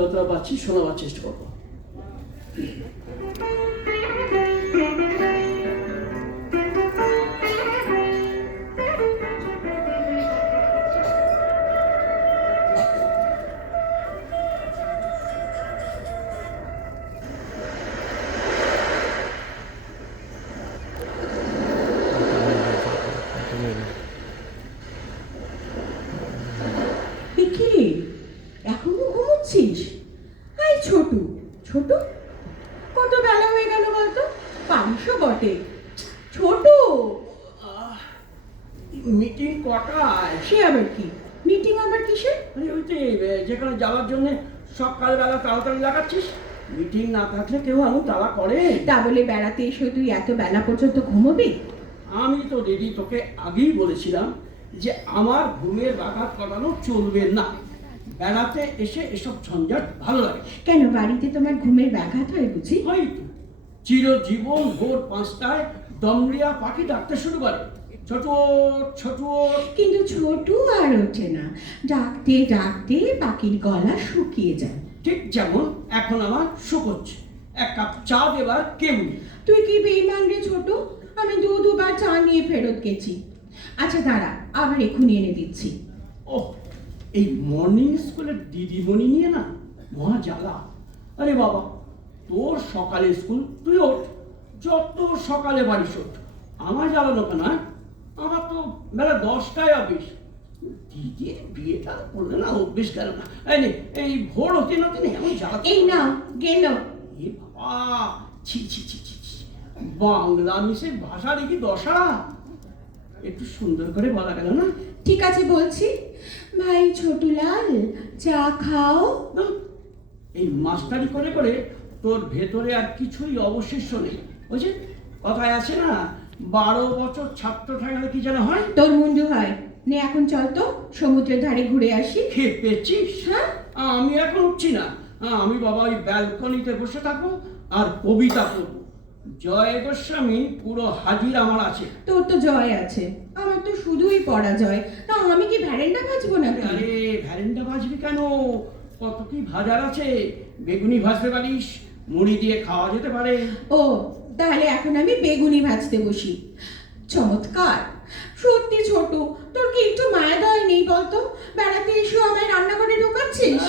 যতটা পাচ্ছি শোনাবার চেষ্টা করবো। কি এখনো ঘুমোচ্ছিস? আই ছোটু, ছোটু কত বেলা হয়ে গেল বলতো? পারিসও বটে। ছোটু, মিটিং কটায়? সে আবার কি মিটিং? আবার কিসের? ওই যে যেখানে যাওয়ার জন্য সকালবেলা তাড়াতাড়ি লাগাচ্ছিস। মিটিং না থাকলে কেউ এমন তাড়া করে? তা বলে বেড়াতে এসে তুই এত বেলা পর্যন্ত ঘুমোবি? আমি তো দিদি তোকে আগেই বলেছিলাম যে আমার ঘুমের ব্যাঘাত ঘটানো চলবে না। বেড়াতে এসে এসব ঝঞ্ঝাট ভালো লাগে। কেন, বাড়িতে তোমার ঘুমের ব্যাঘাত হয় বুঝি? হয়তো চিরজীবন ভোর 5টায় দমরিয়া পাখি ডাকতে শুরু করে, ছোট ছোট। কিন্তু ছোটু আর ওঠে না। ডাকতে ডাকতে পাখির গলা শুকিয়ে যায়। ঠিক যেমন এখন আমার শুকোচ্ছে। এক কাপ চা দেবার কেউ নেই। তুই কি বেইমান রে ছোটু! আমি দুবার চা নিয়ে ফেরত গেছি। আচ্ছা দাঁড়া, আবার এক্ষুনি এনে দিচ্ছি। ওহ, এই মর্নিং স্কুলের দিদিমণি নিয়ে না মহা জ্বালা। আরে বাবা, তোর সকালে স্কুল, তুই ওঠ, যত সকালে বাড়িস ওঠ। আমার জ্বালানো কেন? আমার তো বেলা 10টায় অফিস। দিদির বিয়েটা করলে না অভ্যেস গেল না। এই ভোর হতে না তিনি এমন জ্বালা। এই না গেল। এ বাবা, ছি ছি ছি ছি ছি। বাংলা মিশে ভাষা দেখি দশা। একটু সুন্দর করে বলা গেল না? ঠিক আছে বলছি। ভাই ছোটুলাল, চা খাও। না, এই মাস্টারি করে করে তোর ভেতরে আর কিছুই অবশিষ্ট নেই। ওই যে কথায় আছে না, 12 বছর ছাত্র থাকলে কি যেন হয়? তোর মুন্ডু হয়। নে এখন চল তো সমুদ্রের ধারে ঘুরে আসি। খেপেছিস? হ্যাঁ, আমি এখন উঠছি না। আমি বাবা ওই ব্যালকনিতে বসে থাকবো আর কবিতা পড়বো। জয় গোস্বামী পুরো হাজির আমার আছে। তোর তো জয় আছে, আমার তো শুধুই পরাজয়। তা আমি কি ভ্যারেন্ডা ভাজবো না? আরে ভ্যারেন্ডা ভাজবি কেন? কত কি ভাজার আছে। বেগুনি ভাজতে পারিস, মুড়ি দিয়ে খাওয়া যেতে পারে। ও, তাহলে এখন আমি বেগুনি ভাজতে বসি। চমৎকার! সত্যি ছোট, তোর কি একটু মায়া দয় নেই বলতো? বেড়াতে এসে আমায় রান্নাঘরে ঢোকাচ্ছিস।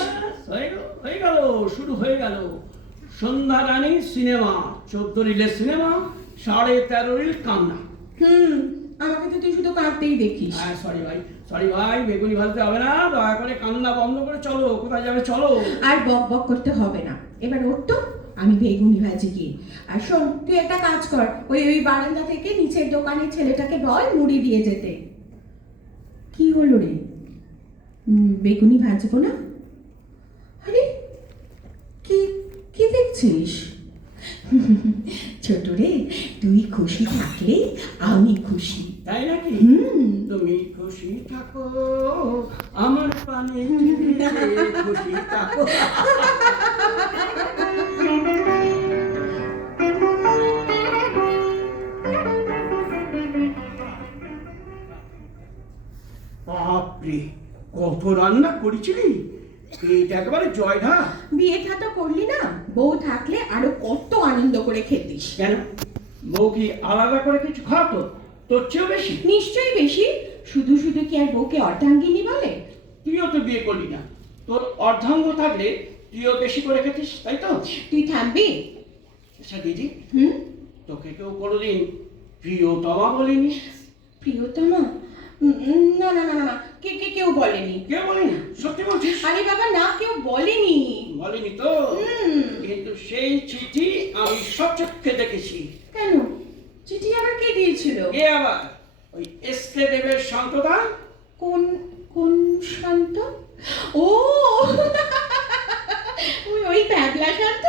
হয়ে গেল, শুরু হয়ে গেল। সন্ধ্যা রানী সিনেমা, 14 রিলের সিনেমা, 13.5 রিল কান্না। আমাকে তো তুই শুধু কাঁদতেই দেখিস। সরি ভাই, বেগুনি ভাজতে হবে না। দয়া করে কান্না বন্ধ করে চলো। কোথায় যাবে চলো। আর বক বক করতে হবে না। এবার ওঠ তো, আমি বেগুনি ভাজি গিয়ে। আর শোন, তুই একটা কাজ কর, ওই বারান্দা থেকে নিচের দোকানের ছেলেটাকে বল মুড়ি দিয়ে যেতে। কি হলো রে? বেগুনি ভাজবো না? আরে কি কি দেখছিস? ছোট রে, তুই খুশি থাকলে আমি খুশি। তাই নাকি? তুমি খুশি থাকো, আমার প্রাণে খুশি থাকো। বাপরে, কত রান্না করেছিলি! এটা একেবারে জয়ঢা। বিয়েটা তো করলি না, বউ থাকলে আরো কত আনন্দ করে খেতিস। কেন, বউ কি আলাদা করে কিছু খাওয়াতো? তোর চেয়েও বেশি? নিশ্চয়ই বেশি। শুধু শুধু কি আর বউকে অর্ধাঙ্গিনী বলে? তুইও তো বিয়ে করলি না, তোর অর্ধাঙ্গ থাকলে তুইও বেশি করে খেতিস, তাই তো? তুই থাকবি? আচ্ছা দিদি, তোকে কেউ কোনোদিন প্রিয়তমা বলেনি? প্রিয়তমা? না না না না, কেউ বলেনি। কেউ বলেনি? সত্যি বলছিস? আরে বাবা না, কেউ বলেনি। বলেনি তো? কিন্তু সেই চিঠি আমি সচক্ষে দেখেছি। কেন, চিঠি আবার কে দিয়েছিল? কে আবার? ওই এসকে দেবের শান্তদা। কোন কোন শান্ত? ও ওই প্যাগলা শান্ত,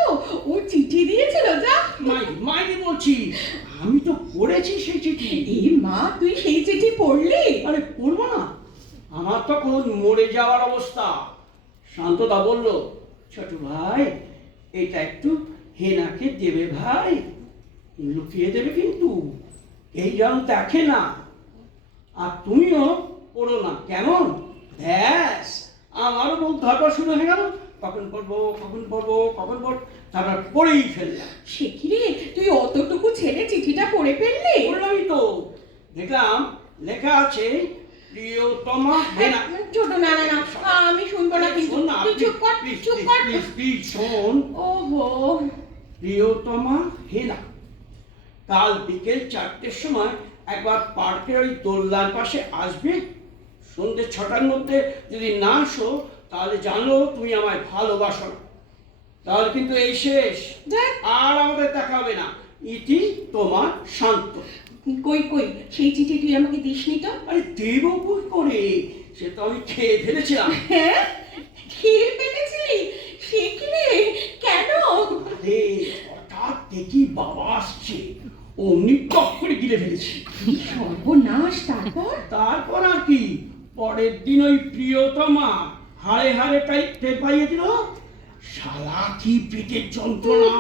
ও চিঠি দিয়েছিল। যা মাইনি বলছি, আমি তো পড়েছি সেই চিঠি। এই মা, তুই সেই চিঠি পড়লি? আরে পড়বো না? আমার তখন মরে যাওয়ার অবস্থা। শান্তদা বলল, ছোট ভাই এটা একটু হেনাকে দেবে ভাই, লুকিয়ে দেবে কিন্তু, এই যেন দেখে না। আর তুমিও পড়ো না, কেমন? ব্যাস, আমারও বউ ধরপড় শুরু হয়ে গেল। কখন পড়বো তারপর পড়েই ফেললাম। সে কি রে, তুই অতটুকু ছেলে চিঠিটা পড়ে ফেললি? পড়লামই তো, দেখলাম লেখা আছে প্রিয়তমা হেনা। ছোট, না না না, আমি শুনবো না কিন্তু। শোন না, তুই চুপ কর, চুপ কর। প্লিজ শোন। ওহো, প্রিয়তমা হেনা, কাল বিকেল 4টের সময় একবার পার্কের ওই দোলনার পাশে আসবে। সন্ধ্যে 6টার মধ্যে যদি না আসো তাহলে জানো তুমি আমায় ভালোবাসো না। তাহলে কিন্তু এই শেষ, দেখ। আর আমাদের দেখা হবে না। ইতি তোমার শান্ত। কই কই সেই চিঠি তুই আমাকে দিসনি তো? আরে দেব কই করে, সে তো আমি খেয়ে ফেলেছিলাম। হ্যাঁ, খেয়ে ফেলেছিলি? সে কি রে, কেন? আরে হঠাৎ দেখি বাবা আসছে, অমনি টক করে গিলে ফেলেছি। সর্বনাশ! তারপর আর কি, পরের দিন ওই প্রিয়তমা হাড়ে হাড়ে টের পাইয়ে দিল। শালা কি পেটের যন্ত্রণা!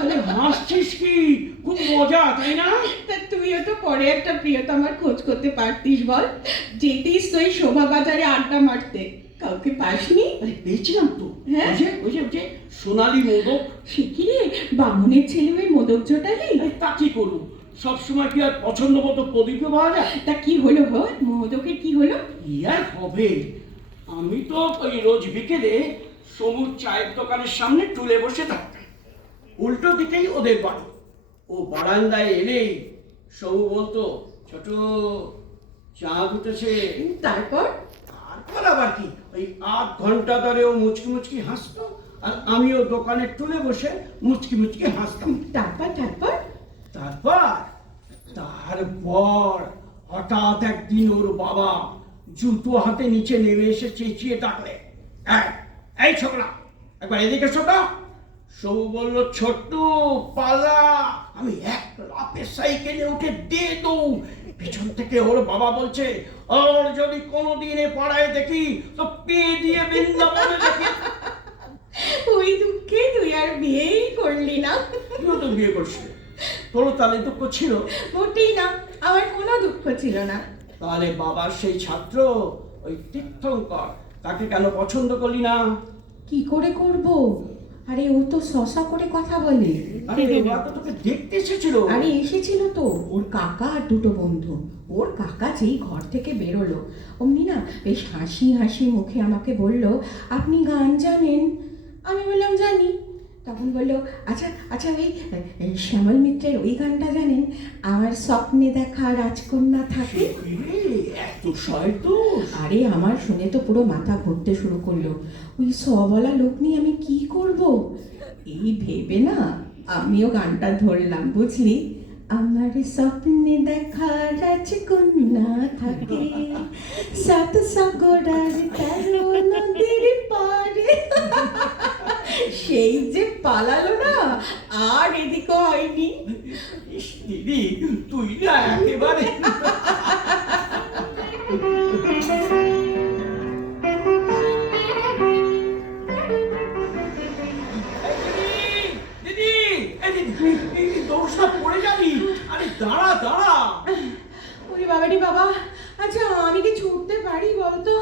আরে হাসছিস কি, খুব মজা তাই না? তা তুইও তো পরে একটা প্রিয়তমার খোঁজ করতে পারতিস, বল। যেতিস তুই শোভা বাজারে আড্ডা মারতে, কাউকে পাসনি? আরে পেয়েছিলাম তো। হ্যাঁ? ওই যে সোনালি মোদক। সে কি রে, বামুনের ছেলে ওই মোদক জোটালি? তা কি করবো, সবসময় কি আর পছন্দ মতো প্রদীপে পাওয়া যায়? তা কি হলো গো, মোদকের কি হলো? কি আর হবে, আমি তো ওই রোজ বিকেলে সমুর চায়ের দোকানের সামনে টুলে বসে থাকতাম। উল্টো দিকেই ওদের বাড়ি। ও বারান্দায় এলেই সমু বলতো, ছোট চাঁদ উঠেছে। তারপর? তারপর আবার কি, ওই 8 ঘন্টা ধরে ও মুচকি মুচকি হাসতো, আর আমিও দোকানে টুলে বসে মুচকি মুচকি হাসতাম। তারপর তারপর তারপর হঠাৎ একদিন ওর বাবা জুতো হাতে নিচে নেমে এসে চেঁচিয়ে ডাকলে, এই ছোকরা, একবার এদিকে ছোটা। সবু বলল, ছোট্ট পালা। আমি এক লাফে সাইকেলে উঠে দিয়ে দৌড়। পেছন থেকে ওর বাবা বলছে, ওর যদি কোনোদিন এ পাড়ায় দেখি তো পি দিয়ে বৃন্দাবনে দেখি। ওই দুঃখে তুই আর বিয়েই করলি না? তুইও তো বিয়ে করছিস, তোরও তাহলে দুঃখ ছিল? মোটেই না, আমার কোনো দুঃখ ছিল না। তাহলে বাবার সেই ছাত্র ওই তীর্থঙ্কর, তাকে কেন পছন্দ করলি না? কি করে করব? আরে ও তো সসা করে কথা বলে। আরে এবার তো তোকে দেখতে এসেছিল। আরে এসেছিল তো, ওর কাকা আর দুটো বন্ধু। ওর কাকা যেই ঘর থেকে বেরোলো অমনি না বেশ হাসি হাসি মুখে আমাকে বলল, আপনি গান জানেন? আমি বললাম জানি। তখন বললো, আচ্ছা আচ্ছা ওই শ্যামল মিত্রের ওই গানটা জানেন, আমার স্বপ্নে দেখা রাজকন্যা থাকে? এত শয়তো! আরে আমার শুনে তো পুরো মাথা ঘুরতে শুরু করলো। ওই সবলা লোক নিয়ে আমি কি করব এই ভেবে না আমিও গানটা ধরলাম, বুঝলি? আমার স্বপ্নে দেখা রাজকন্যা থাকে, 7 সাগর আর 13 নদীর পারে। সেই যে পালালো না, আর এদিকে হয়নি। দিদি, তুই না একেবারে। পড়ে যাবি, আরে দাঁড়া দাঁড়া। ওরে বাবারি বাবা, আচ্ছা আমি কি ছুটতে পারি বলতো?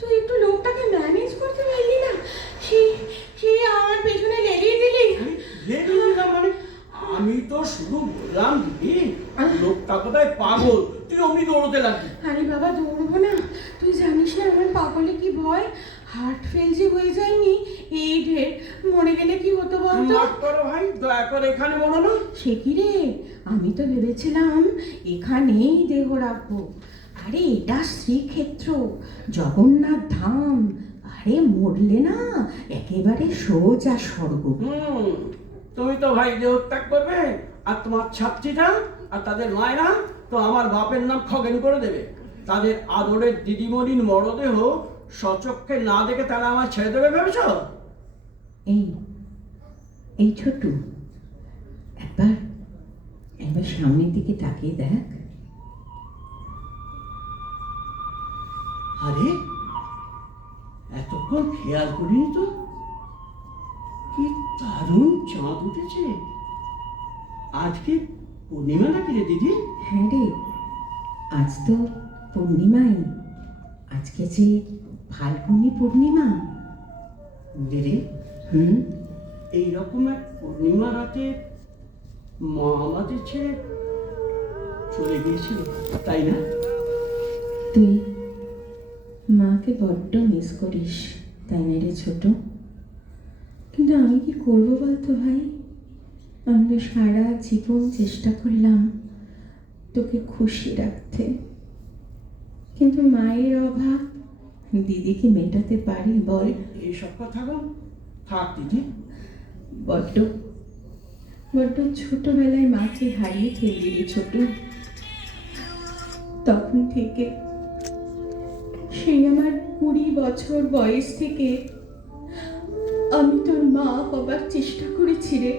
তুই একটু লোকটাকে ম্যানেজ করতে পারলি না? সে আমার পেছনে লেলিয়ে দিলি। মানে আমি তো শুধু বললাম দিদি, লোকটা কোথায় পাগল, তুই অমনি দৌড়তে লাগবি। আরে বাবা দৌড়বো না, তুই জানিস না আমার পাগলে কি ভয়। হার্ট ফেল যে হয়ে যায়নি এই ঢের, মরে গেলে কি হতো বলতো? ভাই দয়া করে এখানে বলো না। সে কি রে, আমি তো ভেবেছিলাম এখানেই দেহ রাখবো। আরে এটা শ্রীক্ষেত্র, জগন্নাথ ধাম। আরে মরলে না একেবারে সোজা স্বর্গ। তুমি তো ভাই দেহত্যাগ করবে, আর তোমার ছাত্রীরা আর তাদের মায়েরা তো আমার বাপের নাম খগেন করে দেবে। তাদের আদরের দিদিমণির মরদেহ সচক্ষে না দেখে তারা আমার ছেড়ে দেবে ভেবেছ? এই ছোট্ট, একবার সামনের দিকে তাকিয়ে দেখ। আরে এতক্ষণ খেয়াল করিনি তো, কি দারুণ চাঁদ উঠেছে। আজকে পূর্ণিমা নাকি রে দিদি? হ্যাঁ রে, আজ তো পূর্ণিমাই। আজকে যে ফাল্গুনী পূর্ণিমা। দিদি, হুম? এইরকম এক পূর্ণিমা রাতে মা আমাদের ছেড়ে চলে গিয়েছিল, তাই না? তুই মাকে বড্ড মিস করিস, তাই না রে ছোট? কিন্তু আমি কি করবো বলতো ভাই? আমি তো সারা জীবন চেষ্টা করলাম তোকে খুশি রাখতে, কিন্তু মায়ের অভাব দিদিকে মেটাতে পারি বল? এইসব কথা থাক দিদি। বড্ড বড্ড ছোটবেলায় মাকে হারিয়ে ফেললি রে ছোট। তখন থেকে, সেই আমার 20 বছর বয়স থেকে আমি তোর মা হবার চেষ্টা করেছি রে,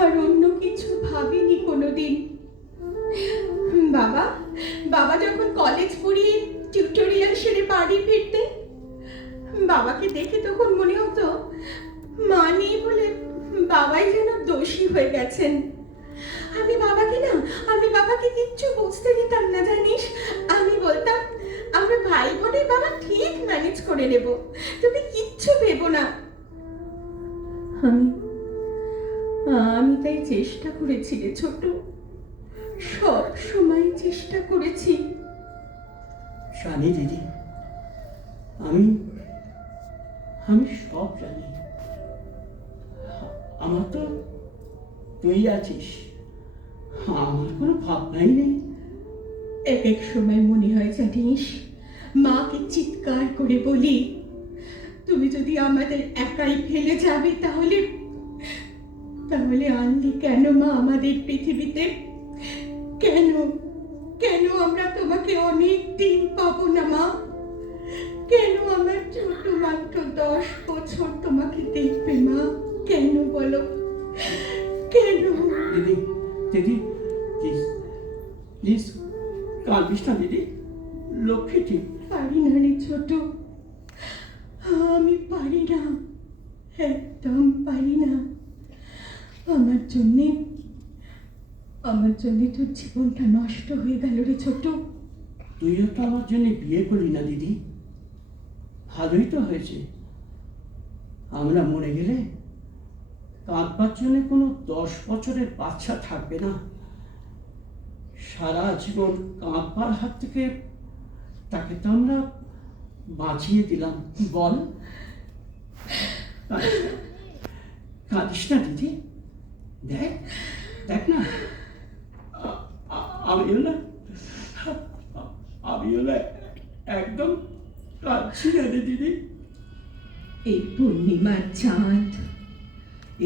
আর অন্য কিছু ভাবিনি কোনোদিন। বাবা বাবা যখন কলেজ পড়িয়ে টিউটোরিয়াল সেরে বাড়ি ফিরতে, বাবাকে দেখে তখন মনে হতো মা নেই বলে বাবাই যেন দোষী হয়ে গেছেন। আমি বাবাকে কিচ্ছু বুঝতে দিতাম না, জানিস। আমি বলতাম আমরা ভাই বোনে বাবা ঠিক ম্যানেজ করে নেব, তুমি কিচ্ছু ভেবো না। আমি তাই চেষ্টা করেছি রে ছোট, সব সময় চেষ্টা করেছি। জানি দিদি, আমি আমি সব জানি। আমার তো তুই আছিস, আমার কোনো ভাবনাই নেই। এক এক সময় মনে হয় জানিস, মাকে চিৎকার করে বলি, তুমি যদি আমাদের একাই ফেলে যাবে তাহলে তাহলে আনলি কেন মা আমাদের পৃথিবীতে? কেন কেন আমরা তোমাকে অনেক দিন পাবো না মা? কেন আমার ছোট মাত্র 10 বছর তোমাকে দেখবে মা? কেন বলো, কেন? দিদি, দিদি, প্লিজ প্লিজ কাঁদিস না দিদি, লক্ষ্মী। ঠিক পারি না রে ছোট, আমি পারি না, একদম পারি না। আমার জন্যে তোর জীবনটা নষ্ট হয়ে গেল রে ছোট। তুইও তো আমার জন্য বিয়ে করলি না দিদি, ভালোই তো হয়েছে। আমরা মরে গেলে কাঁদবার জন্য কোনো 10 বছরের বাচ্চা থাকবে না। সারা জীবন কাঁদবার হাত থেকে তাকে তো আমরা বাঁচিয়ে দিলাম, বল? কাঁদিস না দিদি, দেখ দেখ না, আমিও না একদম কাঁদছি না রে দিদি। এই পূর্ণিমার চাঁদ,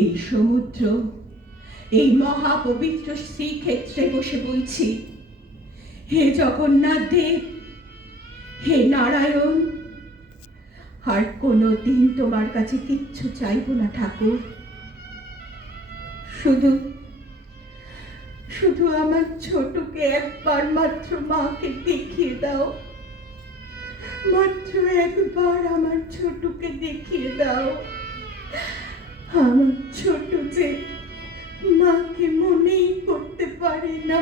এই সমুদ্র, এই মহাপবিত্র শ্রীক্ষেত্রে বসে বলছি, হে জগন্নাথ দেব, হে নারায়ণ, আর কোনোদিন তোমার কাছে কিচ্ছু চাইবো না ঠাকুর। শুধু আমার ছোটকে একবার মাত্র মাকে দেখিয়ে দাও, মাত্র একবার আমার ছোটকে দেখিয়ে দাও। আমার ছোট যে মাকে মনেই করতে পারে না।